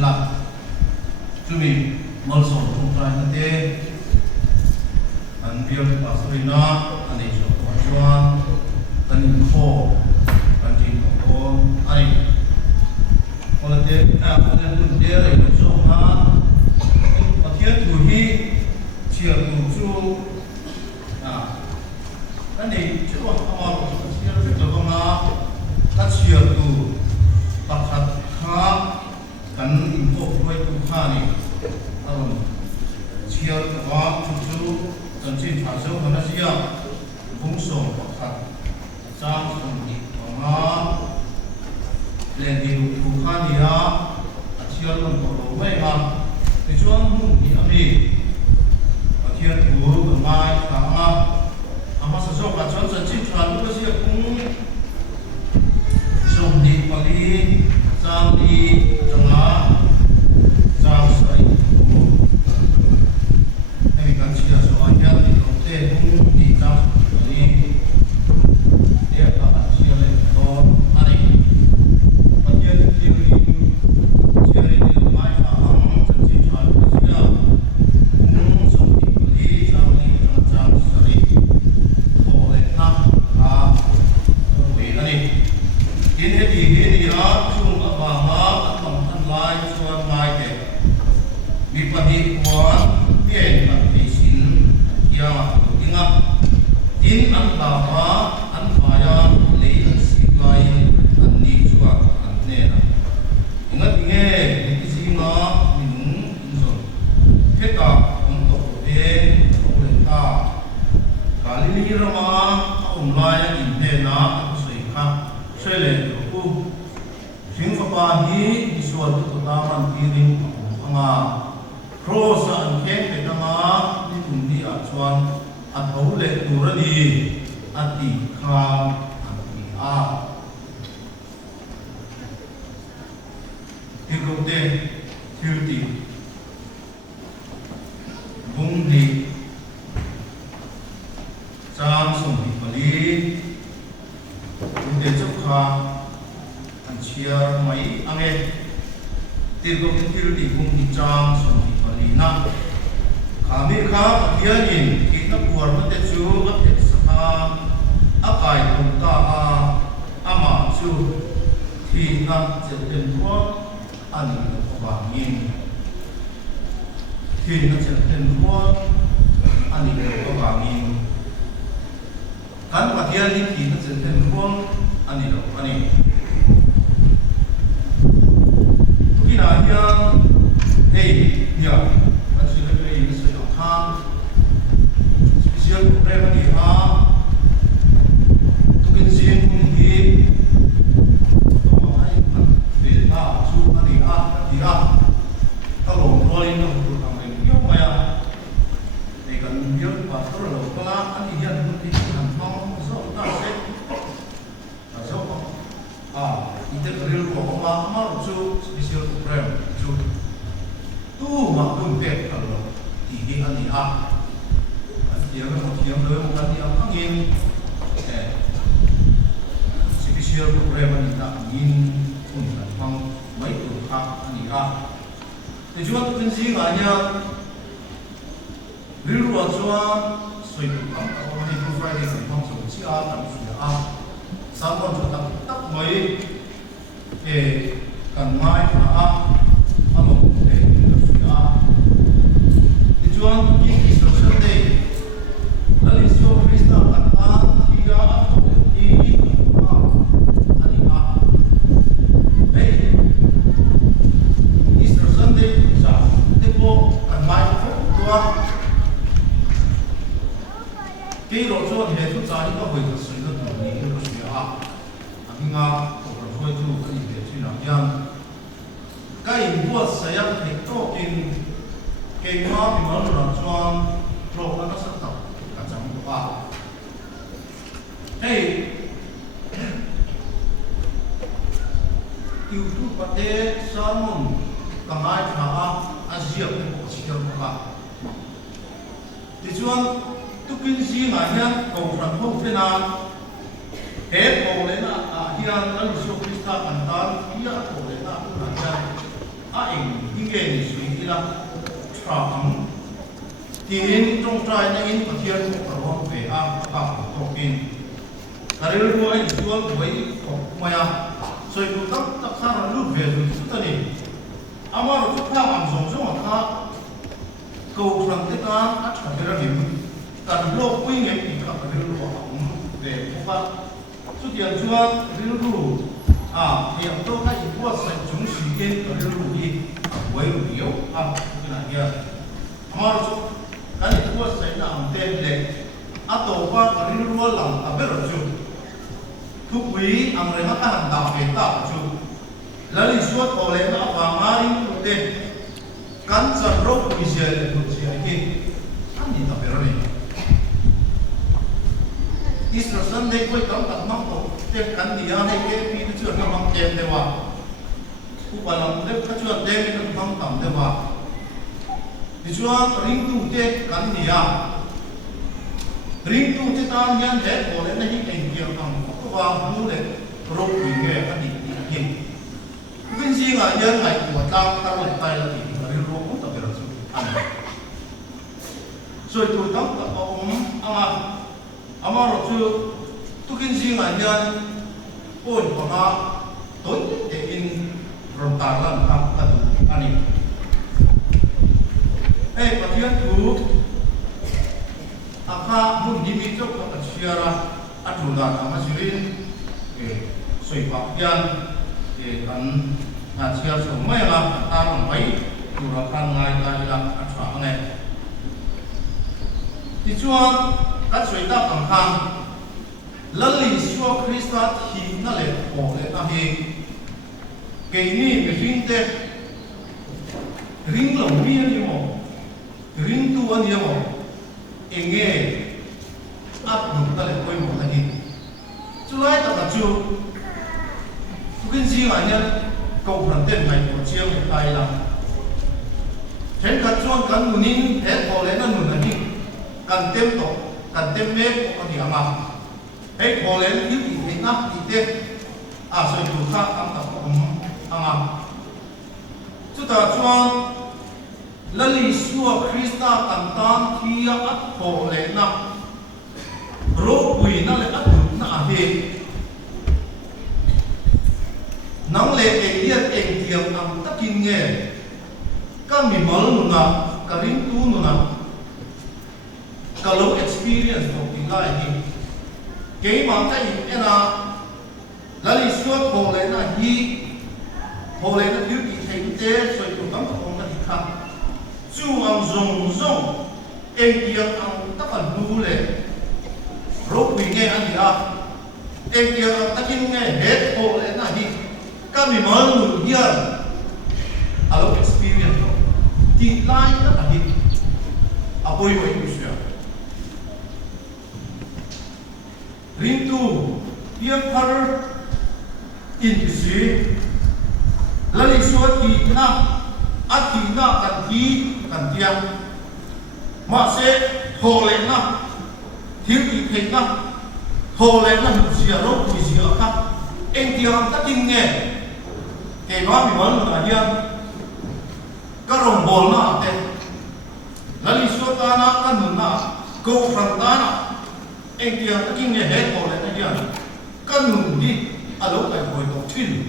là chúng mình mở rộng trong trái thế anh biết và sau đó anh ấy cho tôi cho anh ấy khô anh chị có anh còn là thế anh ấy cũng thế rồi nó cho ha và thiết thủ hi chia thủ chu anh ấy chứ còn họ chia được không nào các chia thủ tập thật khác cần import với thủ khác này chia hóa thủ cần chỉ thảo dấu nó chia vùng sông thật trang sông đi mà lên đi thủ khác này chia luôn tổ lỗ vậy mà thì chúng hùng đi âm đi và chia thủ của mai tháng mà sử dụng là chọn dân chỉ chuẩn lúc đó cũng dùng đi và đi sang đi trong lá sang sợi này cần chia số anh em thì không thể cũng đi sang và đi để các bạn chia lên đó anh ấy và chia đi mai tháng dân chỉ chuẩn lúc đó cũng dùng đi và đi sang sợi in hết thì đó chung ở bà má bằng thân lai cho mai cái bị phần đi qua biển là bị xin kia tiếng á in ăn bà má ăn phải lấy xịt lại ăn đi chua ăn nè nghe cái gì nó mình rồi hết cả ông tổ về ông lên ta cả lý ra mà ông lai in thế nó soi khác soi lên chính pháp hi Israel tu taman tiring anga cross an khen ke tama ni tundi a chuan a thau le turani ati kha ati a tikote thilti bung di chang sum di pali tunde chokha chia mấy anh em tiền công ty đi cùng đi trang xuống đi quản lý na kami khác hiện nhìn khi nó buồn mất tiền chú mất tiền sa áp ai cũng ta ama chú thì nó sẽ tiền thuốc anh có vàng nhìn thì nó sẽ tiền thuốc anh có vàng nhìn cán và hiện thì nó sẽ tiền thuốc anh là yang hey ya anh sẽ lấy cái sự học tham special program này tu kinh nghiệm cũng đi tu học hay về ta chú anh đi ta lồng rồi nó cũng làm cái nhiều mà để cần nhiều và sau đó là anh đi hiện một cái làm phong số ta sẽ số integral của mà chú special program chú tu mà cũng biết kalau thì anh đi dia một đối một anh đi khác nhìn special program anh ta nhìn cũng là phong mấy tuổi khác anh đi thì chúng ta cần gì cả nhá ví dụ cho soi cũng có một cái Friday thì phong số chỉ tầm số sáng con chúng ta tắt mấy để cần mai một để thì chuan cái instruction đây là lý do Krista cần thì ra thì đây instruction đây자 tempo cần mai tua cái lộ cho hệ thống giá có hồi thật sự là đủ nhiều cái gì nga ko ko tu cái gì chuyện nào yang cái buat saya TikTok in cái mà mình nói là cho pro nó sẽ tập cả trăm qua hey YouTube bắt đầu salmon cả mai thà Asia cái bộ chỉ được qua thì chuan tu kinh gì mà nhá cầu phần không thế nào hết cầu lên hiền anh số Krista bản tan kia cầu lên cũng là anh đi nghe thì suy nghĩ là trắng thì trong trai này in có thiên một cái hôm về học học in tại vì lúc ấy chúng tôi với học mày rồi chúng ta tập sang lúc về rồi chúng ta đi ama rồi chúng ta làm giống mà ta cầu rằng cái ta ắt phải cái điểm cần lô quy nghệ thì các cái lô học về chúng ta xuất hiện chưa cái lô thì tôi thấy có sẽ chúng sử dụng cái lô đi với nhiều cái này kia ama rồi cái này tôi sẽ làm tên lệ tổ qua cái lô làm biết rồi chung thúc quý anh em các hành đạo về tạo chung lấy suốt có lẽ nó vào ngay một tên cắn dần rốt quý giờ là một giờ kia anh nhìn tập về rồi Israel đây quay tấm tập mắc tổ tên cắn thì anh hay cái phi nó chưa nó mắc chèn đây mà cũng phải làm đấy các chuyện đây nó mắc tầm đây mà thì cho ring tu tên cắn thì ring tu tên ta nhân hết có lẽ nó những cái việc làm vào nu để rốt quý nghề các định hình cái gì mà nhân ngày của ta lại tay là thì nó đi rốt cũng tập được rồi tôi tập ông ama rồi chưa tôi cái gì mà nhân ôi của nó tối để in rồi ta làm tập anh em hey có thiên thủ akha muốn đi mi cho các chia ra atu da nama sirin soi pakian kan hasil semua lah kata ramai jurakan ngai ngai lah asal ngai dijual kan soi tak angkang lali suah Kristus hi nale oleh tahi kini berfinte ring lombi ni mo ring tu ni mo enge áp dụng ta lại quay một là gì chú nói tập là chú cái gì mà nhân cầu phần tên này của chiêu hiện tại là thế cả chuan cần muốn nín thế có lẽ nó muốn là gì cần thêm tổ cần thêm mê có gì mà hay có lẽ những gì thế nắp thì thế rồi chủ khác ăn tập cũng chú ta chuan là lý do Christa cần tan khi áp có lẽ nắp rốt quỷ nó lại áp dụng nó về nắng lệ cái liệt cái thiềm nằm tất kinh nghe các mình mở luôn nào cả lính tu luôn nào cả lâu experience của tiếng lại thì cái mà cái gì là lý suốt hồ lệ là gì hồ lệ là thiếu bị thành tế rồi tụi tấm của ông là gì khác chú ông rồng em thiềm ông tất cả đủ lệ rốt quỷ nghe anh gì em kia ta kinh nghe hết hồ lẽ là gì các mình mới luôn hiền alo experience thì lại nó là gì bôi bôi như thế ring tu hiệp phật in cái gì là lý do thì na cần tiêm mà sẽ hồ lẽ na thiếu bị thấy na hồ lẽ na một gì đó một gì đó khác em thì ông ta kinh nghe cái đó mình muốn là gì các đồng bồn nó thế là lý do ta na các người na câu phần ta na em thì ông ta kinh nghe hết hồ lẽ na gì các người đi lúc phải hồi tổ thuyền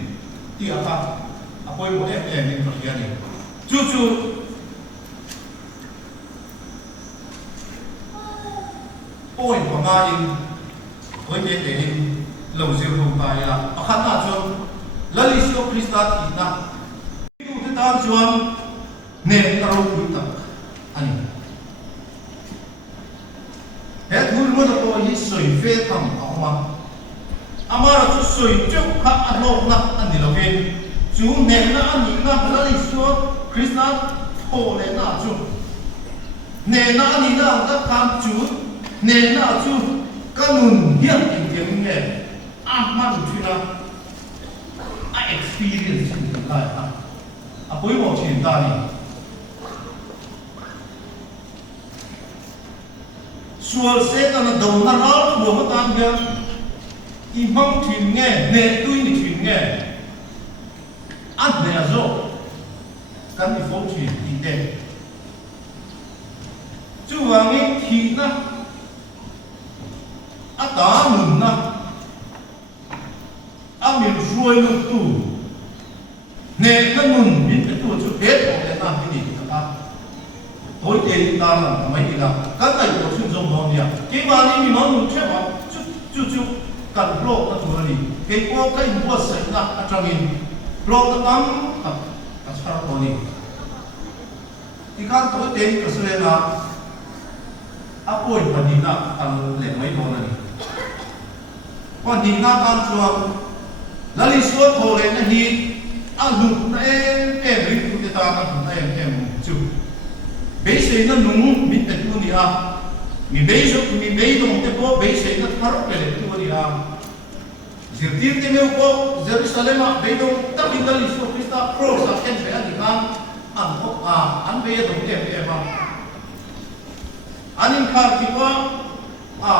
thì ta quay một em mình phải gì chú ôi của nga in với cái để lâu diệu hùng tài là khán giả chung là lý do Christa thì na tu thế ta chuan nền ta đâu cũng tập anh hết vui muốn là tôi hết soi phê thầm ông mà ama là chú soi trước khá ăn lộn na anh đi lâu bên chú nền na anh đi na là lý do Christa hồ lên na chú nền na anh đi na ta tham chú nên là chú các nguồn hiệp tiếng nghe mang chú là experience lại cuối một chuyện ta đi xua sẽ là đầu nó ráo của mất tan kia thì mong chuyện nghe nè tôi thì chuyện nghe ăn nè rồi kan ni phong chi ti te chu wang in thi na ata mun na amin ruai lu tu ne na nun min tu chu pe ko le na ni ta thôi tiền ta làm mấy gì làm các thầy của chuyên dùng bao nhiêu cái mà đi mình nói một chuyện mà chú cần lộ nó thừa đi cái qua cái mua sấy là cho mình lộ nó tắm à sao đó đi thì các thôi tiền cái số là áp ôi và đi na tăng lên mấy món này còn đi na tăng chuông là lý số thô lên là đi ăn lụt em đi cũng ta ăn em chú bây giờ nó nung mình tự tu đi à mình bây giờ đồng te po bây giờ nó phát cái này tu đi à giờ tiếp cái meu po Jerusalem à bây giờ tất cả những lý số Christa cross à cái này anh ăn học à anh bây giờ đồng te mà anh khá thì qua à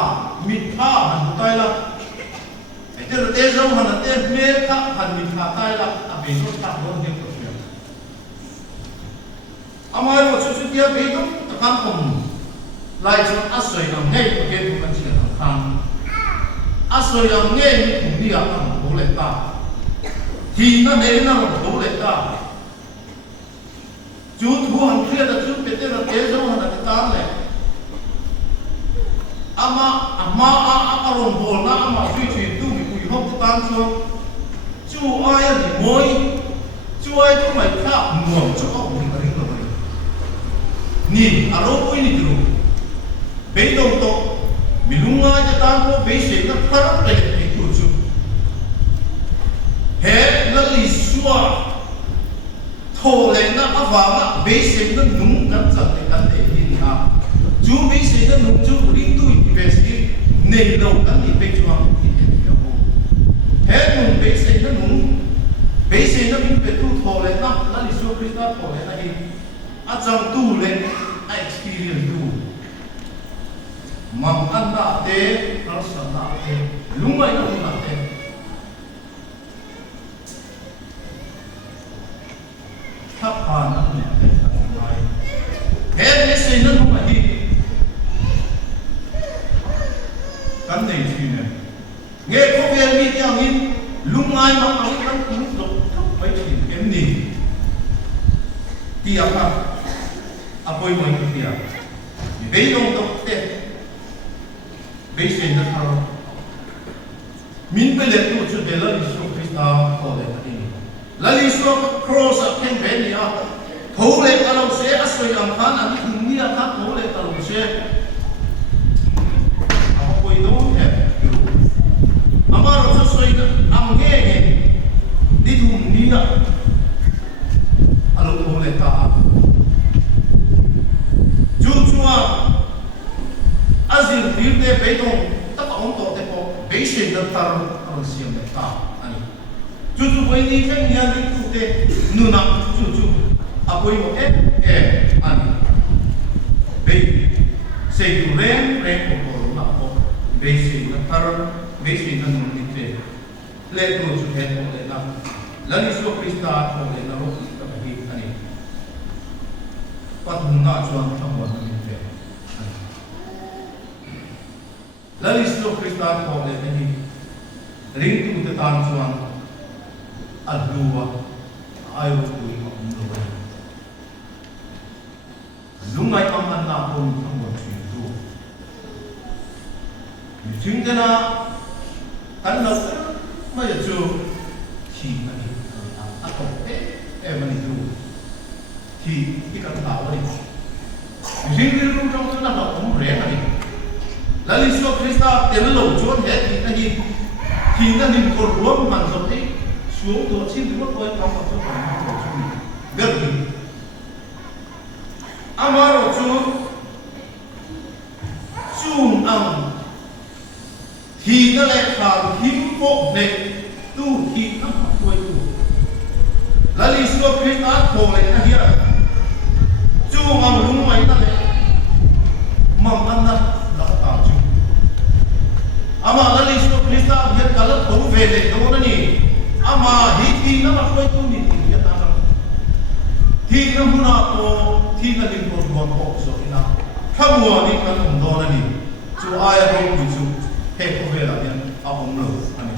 mình khá hẳn tay là cái đó thế giống hẳn thế mê khá hẳn mình khá tay là à bây giờ khá hơn nhiều amai mo chu dia be dum ta kan kom lai chu asoi nam nei ko ke ko kan chi ta kan asoi nam nei ni ku dia am ko le ta thi na ne na ko le ta chu thu han khia da chu pe te ra te zo han ta le ama a ron bol na ama sui tu mi ku hom ta chu chu ai ni moi chu ai tu mai kha muam chu ko ni ka ring lo ni aro poi ni dulu be dong to milunga ja tan ko be se na par le ni tu chu he la li suwa tho le na awa ma be se na nung kan sa te kan te ni ha chu be se na nung chu ring tu be se nei lo kan ni pe chu ang ti te ya ho he nung be se na min pe tu tho le na la li suwa krista tho le na hi a chang tu le a experience tu mam anda te rasana te lungai na te thap ha na te mai he ne se na nu hi kan nei chi ne nge ko ve mi tiang in lungai ma ang kan tu lo thap pai chi em ni ti apa apoi moi kia be dong tok te be sen na tharo min pe le tu chu de la li so krista ko le ta ni la li so cross a ken be ni a tho le ta lo se a so yam khan an thum ni a kha tho le ta lo se apoi dong he amaro so ina am nge di thum ni na alo tho le ta chua azil dirte beidong ta paung to te po beishin da tar ang siam da ta ani chu poi ni ken yan di tu te nuna chu apoi mo ani be se tu ren ko na po beishin da tar beishin da nun ni te le tu chu he to le na la ni so krista ko le na ro ta hi ani patun na chuan thang wa ni te la li so krista ko le ni ring tu te tan chuan adua ayo tu i ma mu lo lungai am an na pon thang wa chi tu ni chung te na kan na ma ya chu chi na ni a to ma ni tu thì cái căn tàu này riêng cái lúc trong chúng ta là cũng rẻ này là lý do Christa tiền lâu chuột hết thì ta nhìn còn luôn màn giống thế xuống tổ xin thứ mất quay trong một số phần tổ chung biết gì amaro chung âm thì nó lại phàm hiếm bộ này tu thì nó học quay tu là lý do Christa khổ lại là hiện chu mam lung mai ta le mam anna la ta chu ama la li so krista hiat kala tho ve le do na ni ama hi ti na ma koi tu ni ti ta ta ที่น้ำพุนาโตที่นั่นดินโดนรวมออกสกินะถ้ามัวนี่กันผมโดนนั่นนี่จู่อายเราคุยจู่เฮ้พวกเวลาเนี่ยเอาผมเลยอันนี้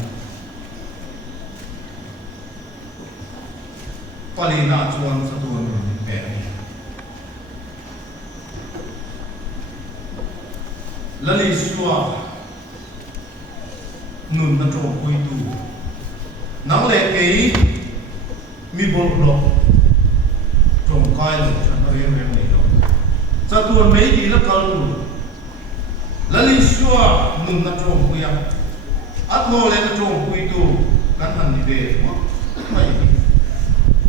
ก็เลยน่าชวนสะดวกแบบนี้แล้วเลยชัวนุนนั่งจงคุยดูนังเล็กเอ๋มีบทหลอกจงกายหลอกฉันเรียนไม่หลอกจะตัวไม่ดีแล้วก็รู้แล้วเลยชัวนุนนั่งจงคุยอัดโมเลยนั่งจงคุยดูกันทันทีเดียวไม่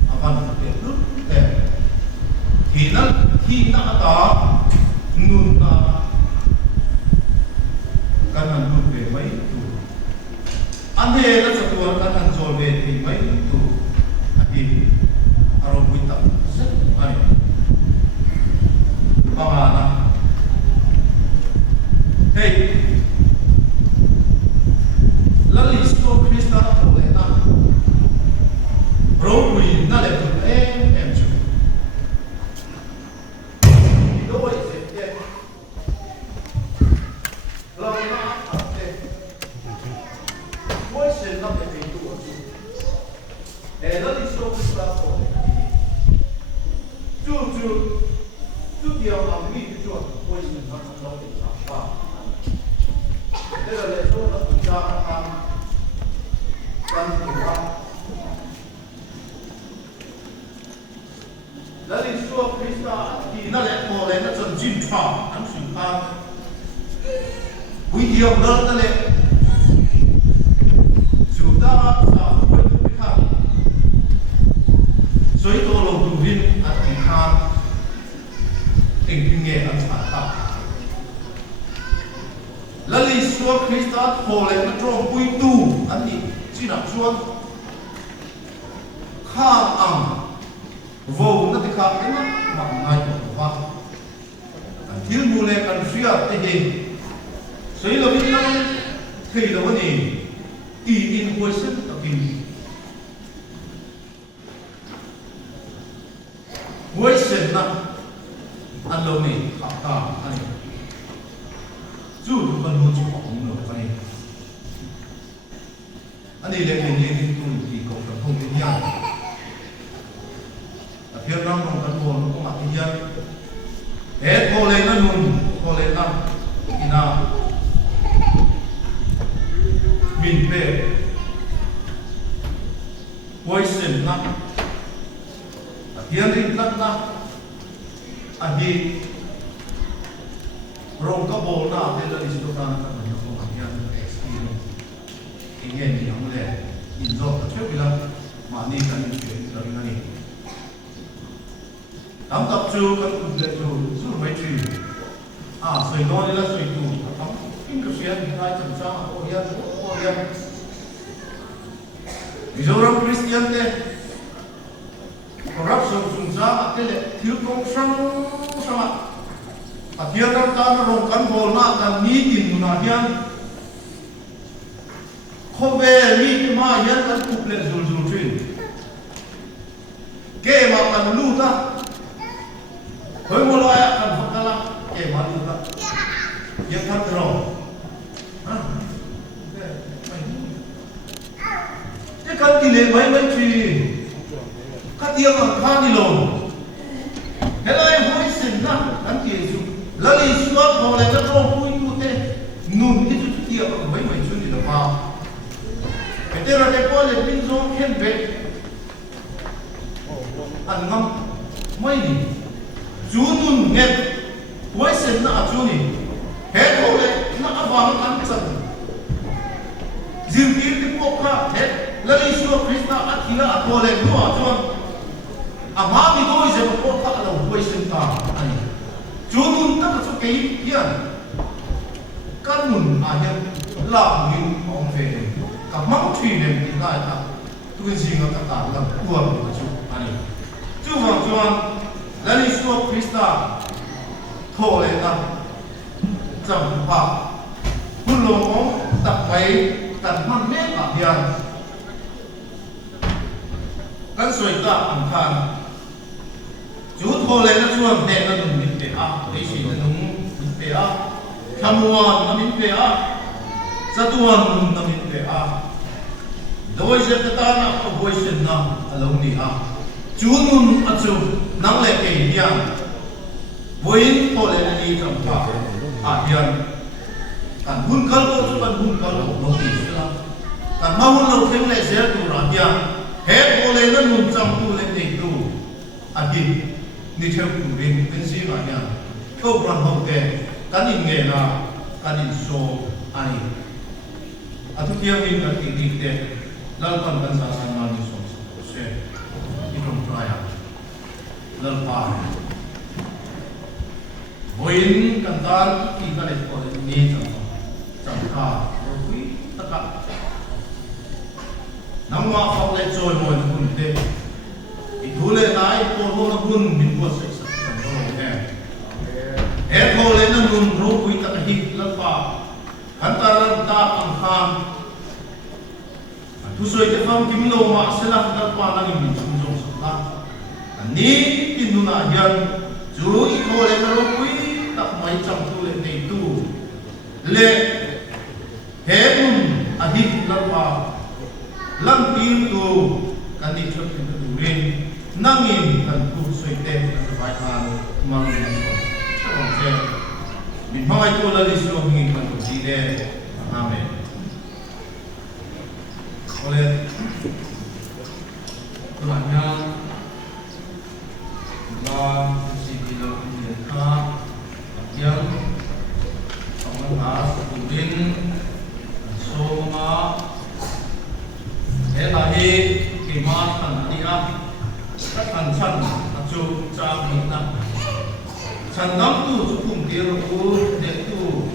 อาวันเด็กรุ่นแต่ที่นั้นที่นักตานุนนะกันทันรุ่นเดียวไม่ดูอันเดียวก็จะตัวกันทันโจเดที่ไม่ดูอันนี้อารมณ์วิตกสักไปประมาณนั้นเฮ้ยแล้วลิสโตคริสต์โตเลยนะโรบุยนั่นแหละตัวเอ็มจูโดยเสร็จเนี่ยเราหน้าอัดเด็กไม่เช่นนั้นเป็นตัวจูแล้วลิสโตคริสต์โตเลยจูเดียวเราไม่จูไม่เช่นนั้นเราเป็นชาวบ้านเดี๋ยวเราจะเราจะทำกันถึงว่าแล้วที่ชัวคริสต์ที่นั่นแหละพอเลยนั่นจนจิ้มฉ่ำทั้งสุดทางวิธีของเรานั่นแหละสุดท้ายสาวไปดูไปข้างสวยตัวลงดูวินอัดที่ข้างเองที่เงี้ยอันสาหัสแล้วที่ชัวคริสต์พอเลยนั่นตรงไปดูอันนี้ที่นักชวนข้ามอ่างvô nó thì khác đấy mà ngay của hoa thiếu mù lệ cần suy ở thế gì suy là biết năng thì là vấn đề kỳ in quay sức là kỳ quay sinh năng anh lâu này học cả anh này dù được cần luôn chịu học cũng được anh này là cái gì thì tôi chỉ có không tin nhau Việt Nam không cần buồn không mặc kinh doanh, hết cô lên nó nung, cô lên ăn, thì nào mình về quay sinh năm, hiến định lắm năm, anh đi rong các bộ nào thì là đi số tan các bạn không mặc hiến experience, kinh nghiệm gì không lẽ, nhìn rõ các chuyện gì là mà đi cần những chuyện gì là gì đóng tập trung các công việc dù mấy chuyện sợi nón là sợi tủ đóng kinh cái chuyện hai trăm sáu ô hiền ví dụ rằng Christian thế corruption dùng ra cái lệ thiếu công sang thiên nam ta nó rong cán bồ na ta ní tin na hiền không về ní mà hiền ta cục lệ dù chuyện cái mà cần lưu ta với một loại cần học ta làm kể mà được đó, việc thật rồi, cái cần gì lên mấy chuyện, các tiếng bằng pha đi lồn, thế là em hối xin na, cần gì chứ, là đi suốt họ lại cho tôi vui vui thế, nôn cái chút tiếng bằng mấy chuyện gì đó mà, cái tên là cái con là pin gió khen về, ăn ngon, mấy gì chú nun nghe quay sinh na chú ni hết thôi đấy na avang ăn chân dìm kia cái bốc ra hết lấy số Krishna athila apole nuo chọn mà bị đôi giờ một bốc ra là quay sinh ta anh chú nun tất cả số cái hiền căn nun hiền làm những ông về cả mắc thủy đến hiện tại ta tôi gì mà các bạn làm buồn của chú anh chú hoàng chọnแล้วในช่วงคริสต์โทรเลยนะจำปาคุณหลวงตัดไปตัดมันเม็ดแบบยังกันสวยตาอันคัน chú thô lên nó chuông nè nó đừng mình bể đấy chỉ là đúng mình bể tham quan nó mình bể sát tuan nó mình bể đôi giờ cái ta nó có bồi sinh nó lâu đi chú nun chú nắng lệ cái hiền với thô lên đi trong phá hiền kan hun kal ko su kan hun kal ko no ti sila kan ma hun lo thêm lại zer tu ra dia he ko le na nun chang tu le te tu adi ni theo tu rin kan si ma nya ko ran ho te kan in nge na kan in so ai atu tiang in kan ti ti te lal pan kan sa san ma ni so se ni kom traya lal pa boin kan tan ti ka le ko ni chang chẳng cả quý tất cả nắm hoa phong lại trôi mồi nó cũng thế thì thú lên lái cô nó buồn mình buồn sẽ sẵn sàng em hết thô lên nó luôn rô quý tất cả hít lắm phà hắn ta lắm ta bằng khan thu xuôi cái phong kim lô mà sẽ là tất cả là mình chung chung sẵn lắm ní tin nụ nà nhân chú ít thô lên nó rô quý tất mấy trăm thu lên này tu lệ hết nun ahit lalpa lang tin tu kan di chot kan tu rin nangin kan tu soite kan vai han mang ni so se min mai tu la li so ngi kan tu di de amen oleh tuanya ba si bilo ni ka yang sama tu rin Soma, lagi kimat dia, kan san acu cang nak, san nam tu cukup diru tu,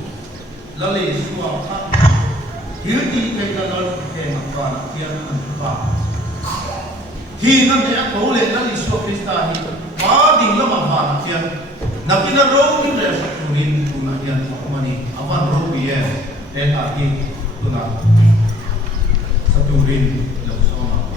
lali suap, hirti kita lalu kita makan kian anpa, hina dia boleh lali suap kita hi, bading lama makan kian, nabi na roh ni dia sakurin tu nak kian makamani, apa roh dia, lagi tuna satu rin yang sama.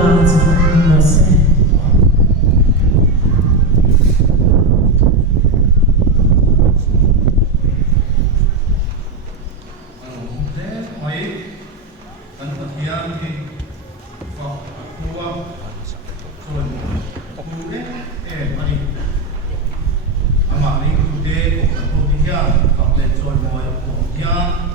là nó sẽ anh thật hiền thì phật vua rồi vua đấy em mà đi anh mà đi cụ đề của thần phụ hiền phật lên rồi mọi của hiền